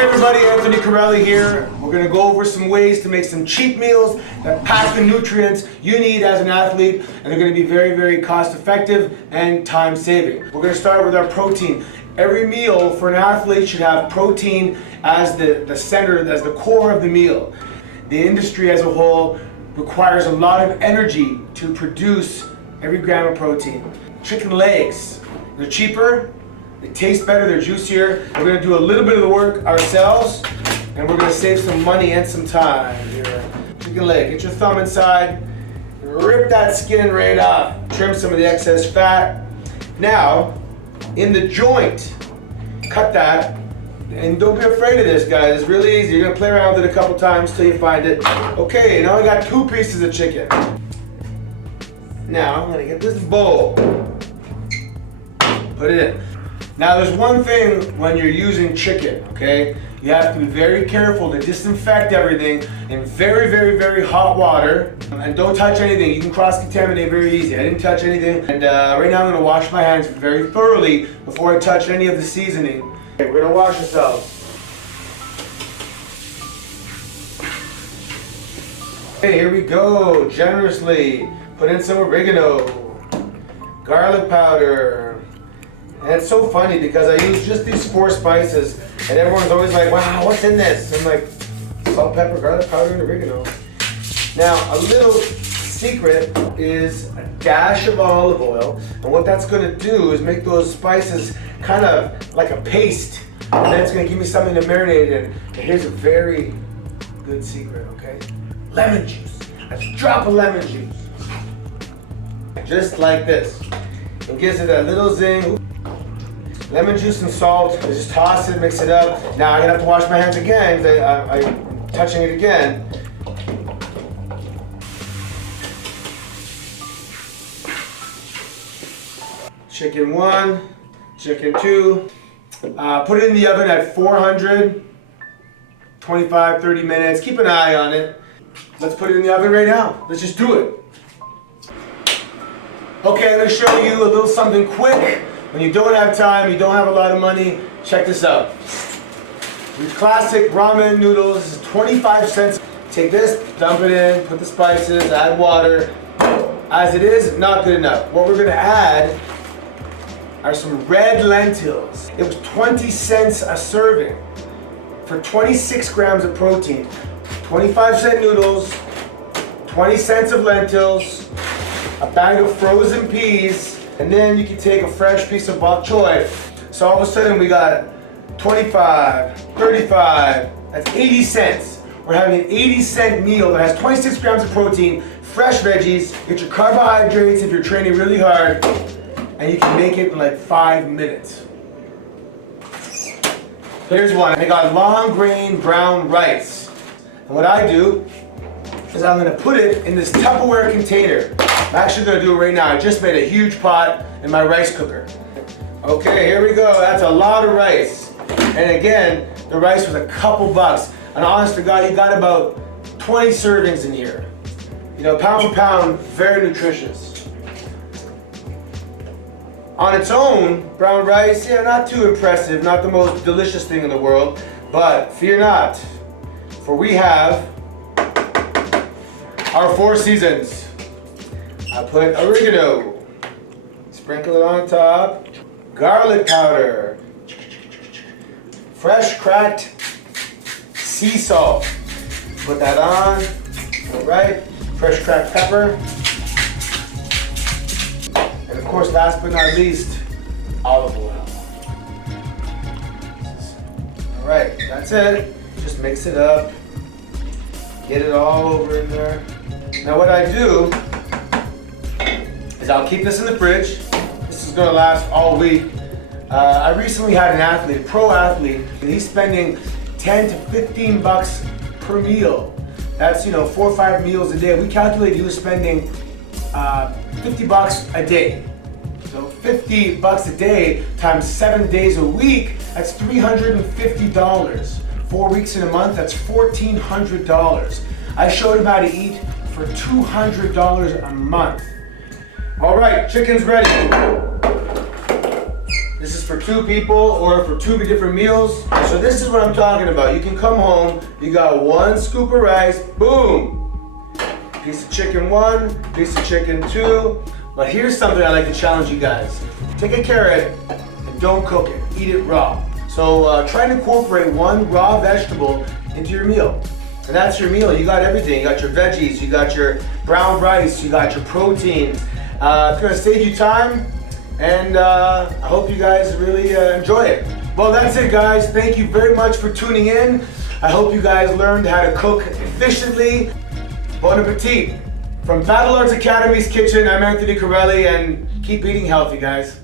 Hey everybody, Anthony Carelli here. We're going to go over some ways to make some cheap meals that pack the nutrients you need as an athlete, and they're going to be very, very cost effective and time saving. We're going to start with our protein. Every meal for an athlete should have protein as the center, as the core of the meal. The industry as a whole requires a lot of energy to produce every gram of protein. Chicken legs, they're cheaper, they taste better, they're juicier. We're going to do a little bit of the work ourselves, and we're going to save some money and some time here. Chicken leg, get your thumb inside, rip that skin right off, trim some of the excess fat. Now, in the joint, cut that, and don't be afraid of this, guys. It's really easy. You're going to play around with it a couple times till you find it. Okay, now I got 2 pieces of chicken. Now, I'm going to get this bowl, put it in. Now there's one thing when you're using chicken, okay? You have to be very careful to disinfect everything in very, very, very hot water. And don't touch anything. You can cross-contaminate very easy. I didn't touch anything. And right now I'm gonna wash my hands very thoroughly before I touch any of the seasoning. Okay, we're gonna wash ourselves. Okay, here we go. Generously put in some oregano, garlic powder. And it's so funny because I use just these 4 spices, and everyone's always like, wow, what's in this? I'm like, salt, pepper, garlic powder, and oregano. Now, a little secret is a dash of olive oil, and what that's gonna do is make those spices kind of like a paste, and then it's gonna give me something to marinate in. And here's a very good secret, okay? Lemon juice. A drop of lemon juice. Just like this. It gives it a little zing. Lemon juice and salt, I just toss it, mix it up. Now I'm gonna have to wash my hands again because I'm touching it again. Chicken 1, chicken 2. Put it in the oven at 400, 25, 30 minutes. Keep an eye on it. Let's put it in the oven right now. Let's just do it. Okay, I'm gonna show you a little something quick. When you don't have time, you don't have a lot of money, check this out. These classic ramen noodles, this is 25 cents. Take this, dump it in, put the spices, add water. As it is, not good enough. What we're gonna add are some red lentils. It was 20 cents a serving for 26 grams of protein. 25-cent noodles, 20 cents of lentils, a bag of frozen peas, and then you can take a fresh piece of bok choy. So all of a sudden we got 25, 35, that's 80 cents. We're having an 80-cent meal that has 26 grams of protein, fresh veggies, get your carbohydrates if you're training really hard, and you can make it in like 5 minutes. Here's one. I got long grain brown rice. And what I do is I'm gonna put it in this Tupperware container. I'm actually gonna do it right now. I just made a huge pot in my rice cooker. Okay, here we go. That's a lot of rice. And again, the rice was a couple bucks. And honest to God, you got about 20 servings in here. You know, pound for pound, very nutritious. On its own, brown rice, yeah, not too impressive, not the most delicious thing in the world, but fear not, for we have our 4 seasons. I put oregano, sprinkle it on top, garlic powder, fresh cracked sea salt, put that on, all right, fresh cracked pepper, and of course, last but not least, olive oil. All right, that's it. Just mix it up, get it all over in there. Now what I do is I'll keep this in the fridge. This is gonna last all week. I recently had an athlete, a pro athlete, and he's spending 10 to 15 bucks per meal. That's, you know, 4 or 5 meals a day. We calculated he was spending 50 bucks a day. So 50 bucks a day times 7 days a week, that's $350. 4 weeks in a month, that's $1,400. I showed him how to eat for $200 a month. All right, chicken's ready. This is for 2 people or for 2 different meals. So this is what I'm talking about. You can come home, you got 1 scoop of rice, boom. Piece of chicken 1, piece of chicken 2. But here's something I like to challenge you guys. Take a carrot and don't cook it, eat it raw. So try to incorporate 1 raw vegetable into your meal. And that's your meal. You got everything. You got your veggies, you got your brown rice, you got your protein. It's gonna save you time. And I hope you guys really enjoy it. Well, that's it, guys. Thank you very much for tuning in. I hope you guys learned how to cook efficiently. Bon appetit. From Battle Arts Academy's kitchen, I'm Anthony Carelli, and keep eating healthy, guys.